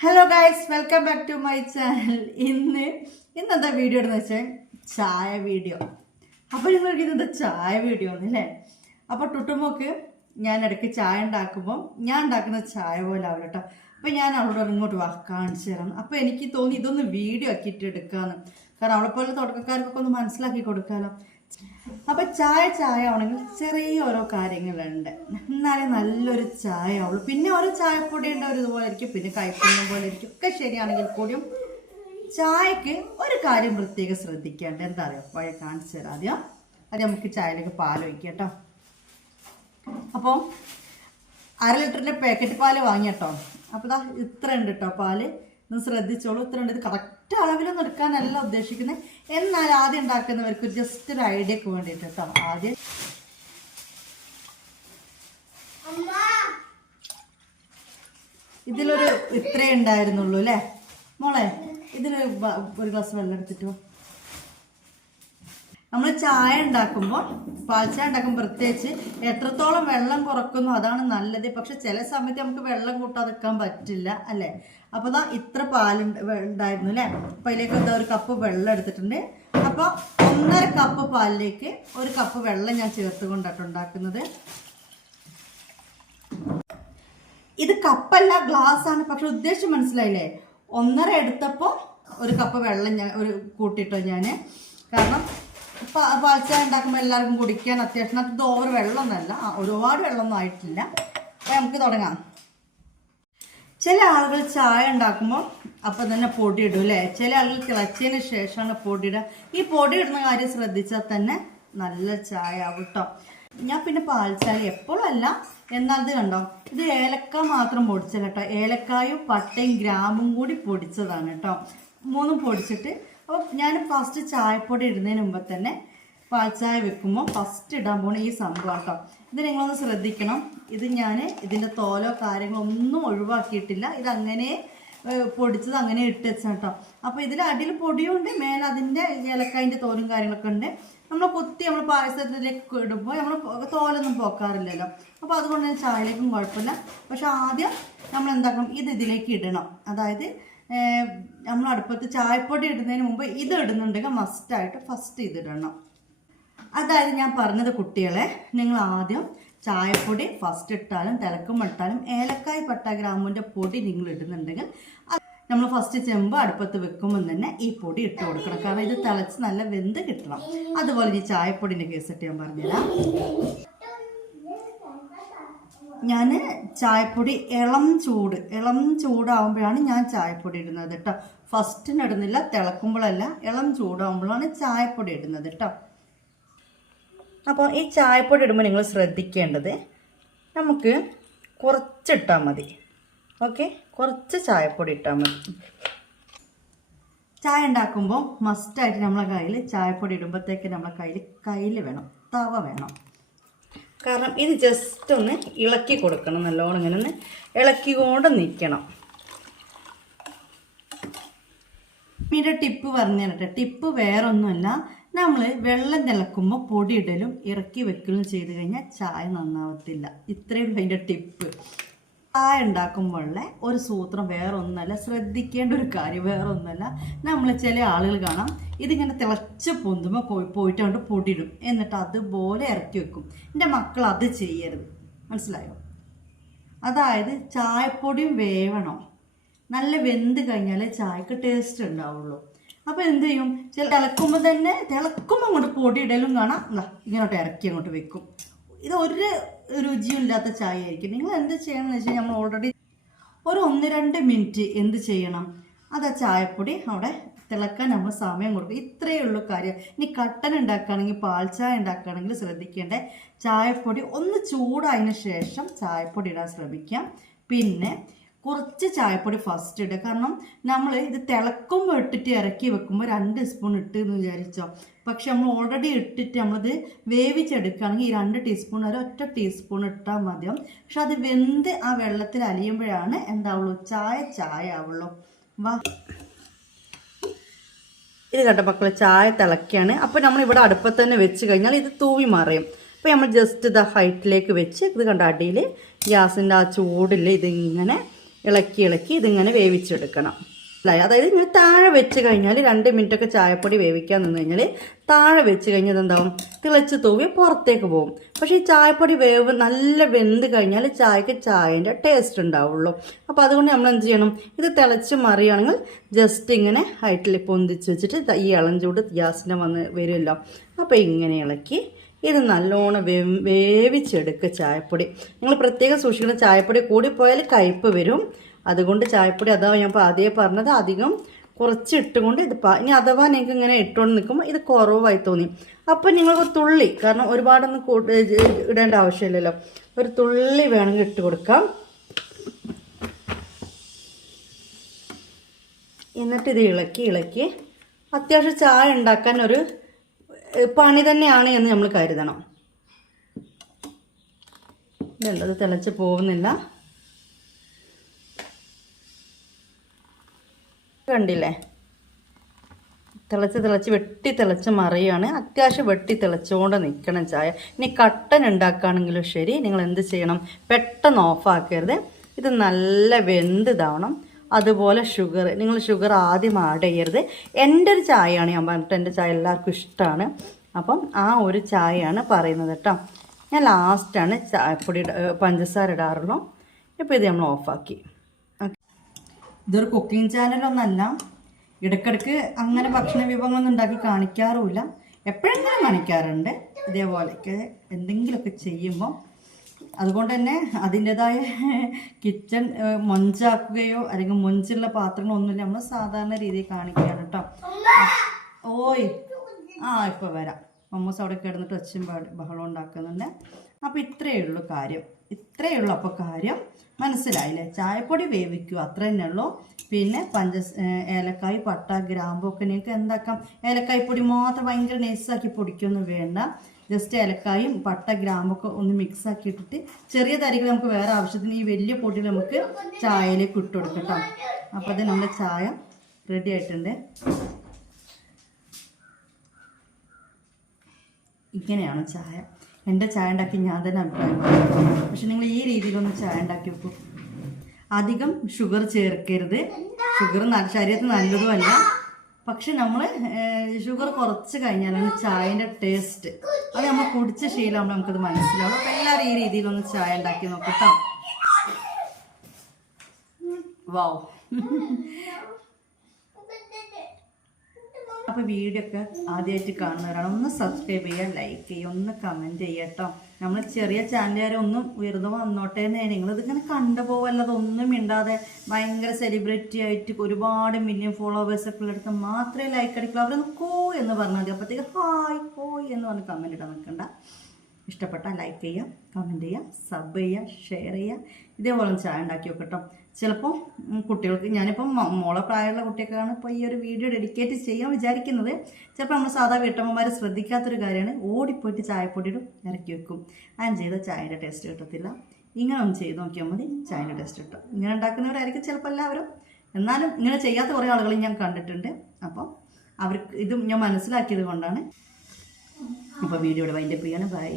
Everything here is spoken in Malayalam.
Hello guys welcome back to my channel ഇന്ന് ഇന്നത്തെ വീഡിയോ എന്ന് വെച്ചാൽ ചായ വീഡിയോ അപ്പോൾ നിങ്ങൾക്ക് ഇന്നത്തെ ചായ വീഡിയോ അല്ലേ? അപ്പോൾ ടുട്ടുമോക്ക് ഞാൻ ഇടയ്ക്ക് ചായ ഉണ്ടാക്കുമ്പോൾ ഞാൻ ഉണ്ടാക്കുന്ന ചായ പോലെ ആവില്ല കേട്ടോ. അപ്പോൾ ഞാൻ അവളോട് ഇങ്ങോട്ട് വാ കാണിച്ചു തരാം. അപ്പോൾ എനിക്ക് തോന്നി ഇതൊന്ന് വീഡിയോ ആക്കിയിട്ട് എടുക്കാമെന്ന് കാരണം അവളെപ്പോലെ പോലെ തുടക്കക്കാർക്കൊക്കെ ഒന്ന് മനസ്സിലാക്കി കൊടുക്കാമല്ലോ അപ്പൊ ചായ ചായ ആവണമെങ്കിൽ ചെറിയ ഓരോ കാര്യങ്ങളുണ്ട്. എന്നാലേ നല്ലൊരു ചായ ആവുള്ളൂ. പിന്നെ ഓരോ ചായപ്പൊടി ഒരു ഇതുപോലെ ഇരിക്കും പിന്നെ കൈപ്പൊന്നും പോലെ ഇരിക്കും ഒക്കെ ശരിയാണെങ്കിൽ കൂടിയും ചായക്ക് ഒരു കാര്യം പ്രത്യേകം ശ്രദ്ധിക്കേണ്ട. എന്താ പറയുക വഴി കാണിച്ചു തരാം ആദ്യം. അത് നമുക്ക് ചായയിലേക്ക് പാൽ ഒഴിക്കാം കേട്ടോ. അപ്പോൾ അര ലിറ്ററിന്റെ പാക്കറ്റ് പാൽ വാങ്ങിയട്ടോ. അപ്പോൾ ഇതാ ഇത്ര ഉണ്ട് കേട്ടോ പാൽ. ഒന്ന് ശ്രദ്ധിച്ചോളൂ. ഇത്ര ഉണ്ട്. ഇത് കറക്റ്റ് അളവിലൊന്നും എടുക്കാനല്ല ഉദ്ദേശിക്കുന്നത് എന്നാൽ ആദ്യം ഉണ്ടാക്കുന്നവർക്ക് ജസ്റ്റ് ഒരു ഐഡിയക്ക് വേണ്ടിയിട്ട് കേട്ടോ. ആദ്യം ഇതിലൊരു ഇത്രേ ഉണ്ടായിരുന്നുള്ളൂ അല്ലേ? മോളെ ഇതിലൊരു ഒരു ഗ്ലാസ് വെള്ളം എടുത്തിട്ടോ നമ്മൾ ചായ ഉണ്ടാക്കുമ്പോൾ പാൽച്ചായ ചായ ഉണ്ടാക്കുമ്പോൾ പ്രത്യേകിച്ച് എത്രത്തോളം വെള്ളം കുറക്കുന്നു അതാണ് നല്ലത്. പക്ഷെ ചില സമയത്ത് നമുക്ക് വെള്ളം കൂട്ടാതെ നിൽക്കാൻ പറ്റില്ല അല്ലേ? അപ്പോൾ ഇതാ ഇത്ര പാലുണ്ട് ഉണ്ടായിരുന്നു അല്ലേ? അപ്പോൾ അതിലേക്ക് എന്താ ഒരു കപ്പ് വെള്ളം എടുത്തിട്ടുണ്ട്. അപ്പോൾ ഒന്നര കപ്പ് പാലിലേക്ക് ഒരു കപ്പ് വെള്ളം ഞാൻ ചേർത്ത് കൊണ്ടാട്ടോ ഉണ്ടാക്കുന്നത്. ഇത് കപ്പല്ല ഗ്ലാസ് ആണ് പക്ഷെ ഉദ്ദേശം മനസ്സിലായില്ലേ? ഒന്നര എടുത്തപ്പോൾ ഒരു കപ്പ് വെള്ളം ഞാൻ ഒരു കൂട്ടിട്ടോ ഞാൻ കാരണം പാൽച്ചായ ഉണ്ടാക്കുമ്പോൾ എല്ലാവർക്കും കുടിക്കാൻ അത്യാവശ്യം. അത് ഓവർ വെള്ളമൊന്നുമല്ല. ഒരുപാട് വെള്ളമൊന്നും ആയിട്ടില്ല. അപ്പോൾ നമുക്ക് തുടങ്ങാം. ചില ആളുകൾ ചായ ഉണ്ടാക്കുമ്പോൾ അപ്പം തന്നെ പൊടി ഇടും അല്ലേ? ചില ആളുകൾ തിളച്ചതിന് ശേഷമാണ് പൊടി ഇടുക. ഈ പൊടി ഇടുന്ന കാര്യം ശ്രദ്ധിച്ചാൽ തന്നെ നല്ല ചായ ആവും കേട്ടോ ഞാൻ പിന്നെ പാൽച്ചായ ചായ എപ്പോഴല്ല എന്നാൽ ഇത് കണ്ടോ? ഇത് ഏലക്ക മാത്രം പൊടിച്ചല്ല ഏലക്കായും പട്ടയും ഗ്രാമും കൂടി പൊടിച്ചതാണ് കേട്ടോ മൂന്നും പൊടിച്ചിട്ട് അപ്പോൾ ഞാൻ ഫസ്റ്റ് ചായപ്പൊടി ഇടുന്നതിന് മുമ്പ് തന്നെ പാൽച്ചായ ചായ വെക്കുമ്പോൾ ഫസ്റ്റ് ഇടാൻ പോണ ഈ സംഭവം കേട്ടോ ഇത് നിങ്ങളൊന്ന് ശ്രദ്ധിക്കണം. ഇത് ഞാൻ ഇതിന്റെ തോലോ കാര്യങ്ങളോ ഒന്നും ഒഴിവാക്കിയിട്ടില്ല. ഇത് അങ്ങനെ പൊടിച്ചത് അങ്ങനെ ഇട്ട് വെച്ചാൽ കേട്ടോ അപ്പോൾ ഇതിൽ അടിയിൽ പൊടിയുണ്ട് മേലെ അതിന്റെ ഏലക്കായന്റെ തോലും കാര്യങ്ങളൊക്കെ ഉണ്ട്. നമ്മൾ കുത്തി നമ്മൾ പായസത്തിലേക്ക് ഇടുമ്പോൾ നമ്മൾ തോലൊന്നും പോക്കാറില്ലല്ലോ. അപ്പോൾ അതുകൊണ്ട് തന്നെ ചായയിലേക്കും കുഴപ്പമില്ല. പക്ഷെ ആദ്യം നമ്മൾ എന്താക്കണം ഇത് ഇതിലേക്ക് ഇടണം. അതായത് നമ്മൾ അടുപ്പത്ത് ചായപ്പൊടി ഇടുന്നതിന് മുമ്പ് ഇത് ഇടുന്നുണ്ടെങ്കിൽ മസ്റ്റായിട്ട് ഫസ്റ്റ് ഇതിടണം അതായത് ഞാൻ പറഞ്ഞത് കുട്ടികളെ നിങ്ങൾ ആദ്യം ചായപ്പൊടി ഫസ്റ്റ് ഇട്ടാലും തിളക്കം ഇട്ടാലും ഏലക്കായ് പട്ട ഗ്രാമിന്റെ പൊടി നിങ്ങൾ ഇടുന്നുണ്ടെങ്കിൽ നമ്മൾ ഫസ്റ്റ് ചെമ്പ് അടുപ്പത്ത് വെക്കുമ്പോൾ തന്നെ ഈ പൊടി ഇട്ട് കൊടുക്കണം. കാരണം ഇത് തിളച്ച് നല്ല വെന്ത് കിട്ടണം. അതുപോലെ ഈ ചായപ്പൊടിന്റെ കേസിട്ട് ഞാൻ പറഞ്ഞുതരാം. ഞാൻ ചായപ്പൊടി ഇളം ചൂട് ഇളം ചൂടാവുമ്പോഴാണ് ഞാൻ ചായപ്പൊടി ഇടുന്നത് കേട്ടോ ഫസ്റ്റിന് ഇടുന്നില്ല തിളക്കുമ്പോഴല്ല ഇളം ചൂടാവുമ്പോഴാണ് ചായപ്പൊടി ഇടുന്നത് കേട്ടോ അപ്പോൾ ഈ ചായപ്പൊടി ഇടുമ്പോൾ നിങ്ങൾ ശ്രദ്ധിക്കേണ്ടത് നമുക്ക് കുറച്ചിട്ടാൽ മതി. ഓക്കെ? കുറച്ച് ചായപ്പൊടി ഇട്ടാൽ മതി. ചായ ഉണ്ടാക്കുമ്പോൾ മസ്റ്റായിട്ട് നമ്മളെ കയ്യിൽ ചായപ്പൊടി ഇടുമ്പോഴത്തേക്ക് നമ്മളെ കയ്യിൽ കയ്യിൽ വേണം തവ വേണം. കാരണം ഇത് ജസ്റ്റ് ഒന്ന് ഇളക്കി കൊടുക്കണം നല്ലോണം ഇങ്ങനെ ഒന്ന് ഇളക്കിക്കൊണ്ട് നിൽക്കണം പിന്നെ ടിപ്പ് പറഞ്ഞു തരട്ടെ. ടിപ്പ് വേറൊന്നുമല്ല. നമ്മൾ വെള്ളം തിളക്കുമ്പോൾ പൊടിയിടലും ഇറക്കി വെക്കലും ചെയ്ത് കഴിഞ്ഞാൽ ചായ നന്നാവത്തില്ല. ഇത്രയും അതിന്റെ ടിപ്പ് ചായ ഉണ്ടാക്കുമ്പോഴുള്ള ഒരു സൂത്രം വേറെ ഒന്നല്ല ശ്രദ്ധിക്കേണ്ട ഒരു കാര്യം വേറെ ഒന്നല്ല നമ്മൾ ചില ആളുകൾ കാണാം ഇതിങ്ങനെ തിളച്ച് പൊന്തുമ്പോൾ പോയി പോയിട്ട് കൊണ്ട് പൊടിയിടും. എന്നിട്ട് അതുപോലെ ഇറക്കി വെക്കും. എന്റെ മക്കൾ അത് ചെയ്യരുത്. മനസ്സിലായോ? അതായത് ചായപ്പൊടിയും വേവണം? നല്ല വെന്ത് കഴിഞ്ഞാലേ ചായക്ക് ടേസ്റ്റ് ഉണ്ടാവുള്ളൂ. അപ്പോൾ എന്ത് ചെയ്യും? ചില തിളക്കുമ്പോൾ തന്നെ തിളക്കുമ്പോൾ അങ്ങോട്ട് പൊടി ഇടലും കാണാം ഇങ്ങോട്ട് ഇറക്കി അങ്ങോട്ട് വെക്കും. ഇത് ഒരു രുചിയും ഇല്ലാത്ത ചായ ആയിരിക്കും നിങ്ങൾ എന്ത് ചെയ്യണമെന്ന് എന്ന് വെച്ചാൽ നമ്മൾ ഓൾറെഡി ഒരു ഒന്ന് രണ്ട് മിനിറ്റ് എന്ത് ചെയ്യണം? അത് ആ ചായപ്പൊടി അവിടെ തിളക്കാൻ നമ്മൾ സമയം കൊടുക്കും. ഇത്രയേ ഉള്ളൂ കാര്യം. ഇനി കട്ടൻ ഉണ്ടാക്കുകയാണെങ്കിൽ പാൽ ചായ ഉണ്ടാക്കുകയാണെങ്കിൽ ശ്രദ്ധിക്കേണ്ടേ ചായപ്പൊടി ഒന്ന് ചൂടായതിനു ശേഷം ചായപ്പൊടി ഇടാൻ ശ്രമിക്കാം. പിന്നെ കുറച്ച് ചായപ്പൊടി ഫസ്റ്റ് ഇടുക കാരണം നമ്മൾ ഇത് തിളക്കുമ്പോൾ ഇട്ടിട്ട് ഇറക്കി വെക്കുമ്പോൾ രണ്ട് സ്പൂൺ ഇട്ട് എന്ന് വിചാരിച്ചോ. പക്ഷെ നമ്മൾ ഓൾറെഡി ഇട്ടിട്ട് നമ്മളിത് വേവിച്ചെടുക്കുകയാണെങ്കിൽ ഈ രണ്ട് ടീസ്പൂൺ വരെ ഒറ്റ ടീസ്പൂൺ ഇട്ടാൽ മതിയാവും പക്ഷെ അത് വെന്ത് ആ വെള്ളത്തിൽ അലിയുമ്പോഴാണ് എന്താവുള്ളൂ? ചായ ചായ ആവുള്ളൂ. വാ. ഇത് കണ്ട മക്കളെ? ചായ തിളക്കുകയാണ് അപ്പോൾ നമ്മൾ ഇവിടെ അടുപ്പത്ത് തന്നെ വെച്ച് കഴിഞ്ഞാൽ ഇത് തൂവി മാറിയും. അപ്പോൾ നമ്മൾ ജസ്റ്റ് ഇത് ഹൈറ്റിലേക്ക് വെച്ച് ഇത് കണ്ട? അടിയിൽ ഗ്യാസിന്റെ ആ ചൂടിൽ ഇതിങ്ങനെ ഇളക്കി ഇളക്കി ഇതിങ്ങനെ വേവിച്ചെടുക്കണം. അതായത് ഇങ്ങനെ താഴെ വെച്ച് കഴിഞ്ഞാൽ രണ്ട് മിനിറ്റൊക്കെ ചായപ്പൊടി വേവിക്കാൻ നിന്ന് കഴിഞ്ഞാൽ താഴെ വെച്ച് കഴിഞ്ഞാൽ ഇതെന്താവും? തിളച്ച് തൂവി പുറത്തേക്ക് പോകും. പക്ഷേ ഈ ചായപ്പൊടി വേവ് നല്ല വെന്ത് കഴിഞ്ഞാൽ ചായക്ക് ചായന്റെ ടേസ്റ്റ് ഉണ്ടാവുള്ളൂ. അപ്പോൾ അതുകൊണ്ട് നമ്മൾ എന്ത് ചെയ്യണം? ഇത് തിളച്ച് മറിയുകയാണെങ്കിൽ ജസ്റ്റ് ഇങ്ങനെ ഹൈറ്റിൽ പൊന്തിച്ച് വെച്ചിട്ട് ഈ ഇളം ചൂട് ഗ്യാസിന്റെ വന്ന് വരുമല്ലോ. അപ്പോൾ ഇങ്ങനെ ഇളക്കി ഇത് നല്ലോണം വേ വേവിച്ചെടുക്കുക ചായപ്പൊടി. നിങ്ങൾ പ്രത്യേകം സൂക്ഷിക്കുന്ന ചായപ്പൊടി കൂടിപ്പോയാൽ കയ്പ്പ് വരും. അതുകൊണ്ട് ചായപ്പൊടി അഥവാ ഞാൻ ആദ്യമേ പറഞ്ഞത് അധികം കുറച്ച് ഇട്ടുകൊണ്ട് ഇത് ഇനി അഥവാ നിങ്ങൾക്ക് ഇങ്ങനെ ഇട്ടുകൊണ്ട് നിൽക്കുമ്പോൾ ഇത് കുറവായി തോന്നി. അപ്പം നിങ്ങൾ ഒരു തുള്ളി കാരണം ഒരുപാടൊന്നും കൂട്ട് ഇടേണ്ട ആവശ്യമില്ലല്ലോ. ഒരു തുള്ളി വേണമെങ്കിൽ ഇട്ട് കൊടുക്കാം. എന്നിട്ട് ഇത് ഇളക്കി ഇളക്കി. അത്യാവശ്യം ചായ ഉണ്ടാക്കാൻ ഒരു പണി തന്നെയാണ് എന്ന് നമ്മൾ കരുതണം. ഇതുള്ളത് തിളച്ച് പോകുന്നില്ല. കണ്ടില്ലേ? തിളച്ച് തിളച്ച് വെട്ടി തിളച്ച് മറിയാണ്. അത്യാവശ്യം വെട്ടി തിളച്ചുകൊണ്ട് നിൽക്കണം ചായ. ഇനി കട്ടൻ ഉണ്ടാക്കുകയാണെങ്കിലും ശരി. നിങ്ങൾ എന്ത് ചെയ്യണം? പെട്ടെന്ന് ഓഫാക്കരുത് ഇത് നല്ല വെന്ത് ഇതാവണം. അതുപോലെ ഷുഗർ നിങ്ങൾ ഷുഗർ ആദ്യം ആഡ് ചെയ്യരുത്. എന്റെ ഒരു ചായയാണ് ഞാൻ പറഞ്ഞിട്ട് എന്റെ ചായ എല്ലാവർക്കും ഇഷ്ടമാണ് അപ്പം ആ ഒരു ചായയാണ് പറയുന്നത് കേട്ടോ. ഞാൻ ലാസ്റ്റാണ് ചായപ്പൊടി പഞ്ചസാര ഇടാറുള്ളൂ. ഇപ്പോൾ ഇത് നമ്മൾ ഓഫാക്കി ഇതൊരു കുക്കിംഗ് ചാനലൊന്നല്ല ഇടയ്ക്കിടയ്ക്ക് അങ്ങനെ ഭക്ഷണ വിഭവങ്ങളൊന്നും ഉണ്ടാക്കി കാണിക്കാറുമില്ല. എപ്പോഴെങ്കിലും കാണിക്കാറുണ്ട്. ഇതേപോലെയൊക്കെ എന്തെങ്കിലുമൊക്കെ ചെയ്യുമ്പോൾ അതുകൊണ്ട് തന്നെ അതിന്റെതായ കിച്ചൺ മൊഞ്ചാക്കുകയോ അല്ലെങ്കിൽ മൊഞ്ചുള്ള പാത്രങ്ങളൊന്നുമില്ല. നമ്മൾ സാധാരണ രീതിയിൽ കാണിക്കുകയാണ് കേട്ടോ. ഓയ്. ആ ഇപ്പോൾ വരാം. മമ്മൂസ് അവിടെ കിടന്നിട്ട് പാട് ബഹളം ഉണ്ടാക്കുന്നുണ്ട്. അപ്പോൾ ഇത്രയേ ഉള്ളൂ കാര്യം. ഇത്രയേ ഉള്ളൂ അപ്പോൾ കാര്യം. മനസ്സിലായില്ലേ? ചായപ്പൊടി വേവിക്കുക അത്ര തന്നെ ഉള്ളൂ. പിന്നെ പഞ്ച ഏലക്കായ് പട്ട ഗ്രാമ്പൊക്കെ നിങ്ങൾക്ക് എന്താക്കാം? ഏലക്കായ് പൊടി മാത്രം ഭയങ്കര നൈസാക്കി പൊടിക്കൊന്നും വേണ്ട. ജസ്റ്റ് ഏലക്കായും പട്ട ഗ്രാമ്പൊക്കെ ഒന്ന് മിക്സ് ആക്കി ഇട്ടിട്ട് ചെറിയ തരികൾ നമുക്ക് വേറെ ആവശ്യത്തിന് ഈ വലിയ പൊടി നമുക്ക് ചായയിലേക്ക് ഇട്ട് കൊടുക്കട്ടോ അപ്പോൾ അത് നമ്മുടെ ചായ റെഡി ആയിട്ടുണ്ട്. ഇങ്ങനെയാണ് ചായ. എന്റെ ചായ ഉണ്ടാക്കി ഞാൻ തന്നെ അഭിപ്രായം. പക്ഷെ നിങ്ങൾ ഈ രീതിയിലൊന്ന് ചായ ഉണ്ടാക്കി വെക്കും അധികം ഷുഗർ ചേർക്കരുത്. ഷുഗർ ശരീരത്തിന് നല്ലതുമല്ല. പക്ഷെ നമ്മൾ ഷുഗർ കുറച്ച് കഴിഞ്ഞാലാണ് ചായന്റെ ടേസ്റ്റ് അത് നമ്മൾ കുടിച്ച ശീലമാകുമ്പോൾ നമുക്കത് മനസ്സിലാവും. അപ്പം എല്ലാവരും ഈ രീതിയിലൊന്ന് ചായ ഉണ്ടാക്കി നോക്കട്ടോ. വാവ് അപ്പോൾ വീഡിയോ ഒക്കെ ആദ്യമായിട്ട് കാണുന്നവരാണ്. ഒന്ന് സബ്സ്ക്രൈബ് ചെയ്യുക ലൈക്ക് ചെയ്യുക ഒന്ന് കമന്റ് ചെയ്യുക കേട്ടോ നമ്മൾ ചെറിയ ചാനലുകാരെ ഒന്നും ഉയർന്നു വന്നോട്ടെ എന്നേ നിങ്ങളിതിങ്ങനെ കണ്ടുപോകല്ലത് ഒന്നും മിണ്ടാതെ ഭയങ്കര സെലിബ്രിറ്റി ആയിട്ട് ഒരുപാട് മില്യൺ ഫോളോവേഴ്സ് ഒക്കെ ഉള്ളിടത്ത് മാത്രമേ ലൈക്ക് അടിക്കുള്ളൂ. അവരൊന്ന് കോ എന്ന് പറഞ്ഞാൽ മതി. അപ്പോഴത്തേക്ക് ഹായ് പോയി എന്ന് പറഞ്ഞ് കമന്റ് ഇടാൻ നിൽക്കണ്ട ഇഷ്ടപ്പെട്ടാൽ ലൈക്ക് ചെയ്യുക കമന്റ് ചെയ്യുക സബ് ചെയ്യുക ഷെയർ ചെയ്യുക. ഇതേപോലെ ചായ ഉണ്ടാക്കി വെക്കട്ടോ ചിലപ്പോൾ കുട്ടികൾക്ക് ഞാനിപ്പം മോളെ പ്രായമുള്ള കുട്ടിയൊക്കെയാണ് ഇപ്പോൾ ഈ ഒരു വീഡിയോ ഡെഡിക്കേറ്റ് ചെയ്യാൻ വിചാരിക്കുന്നത്. ചിലപ്പോൾ നമ്മൾ സാധാ വീട്ടമ്മമാർ ശ്രദ്ധിക്കാത്തൊരു കാര്യമാണ്. ഓടിപ്പോയിട്ട് ചായപ്പൊടിയിടും ഇറക്കി വെക്കും. അങ്ങനെ ചെയ്ത ചായയുടെ ടേസ്റ്റ് കിട്ടത്തില്ല. ഇങ്ങനെ ഒന്ന് ചെയ്ത് നോക്കിയാൽ മതി ചായന്റെ ടേസ്റ്റ് കിട്ടും. ഇങ്ങനെ ഉണ്ടാക്കുന്നവരായിരിക്കും ചിലപ്പോൾ എല്ലാവരും. എന്നാലും ഇങ്ങനെ ചെയ്യാത്ത കുറേ ആളുകളും ഞാൻ കണ്ടിട്ടുണ്ട്. അപ്പോൾ അവർക്ക് ഇത് ഞാൻ മനസ്സിലാക്കിയത് കൊണ്ടാണ് അപ്പോൾ വീഡിയോയുടെ വൈൻഡപ്പ് ചെയ്യാണ് ബൈ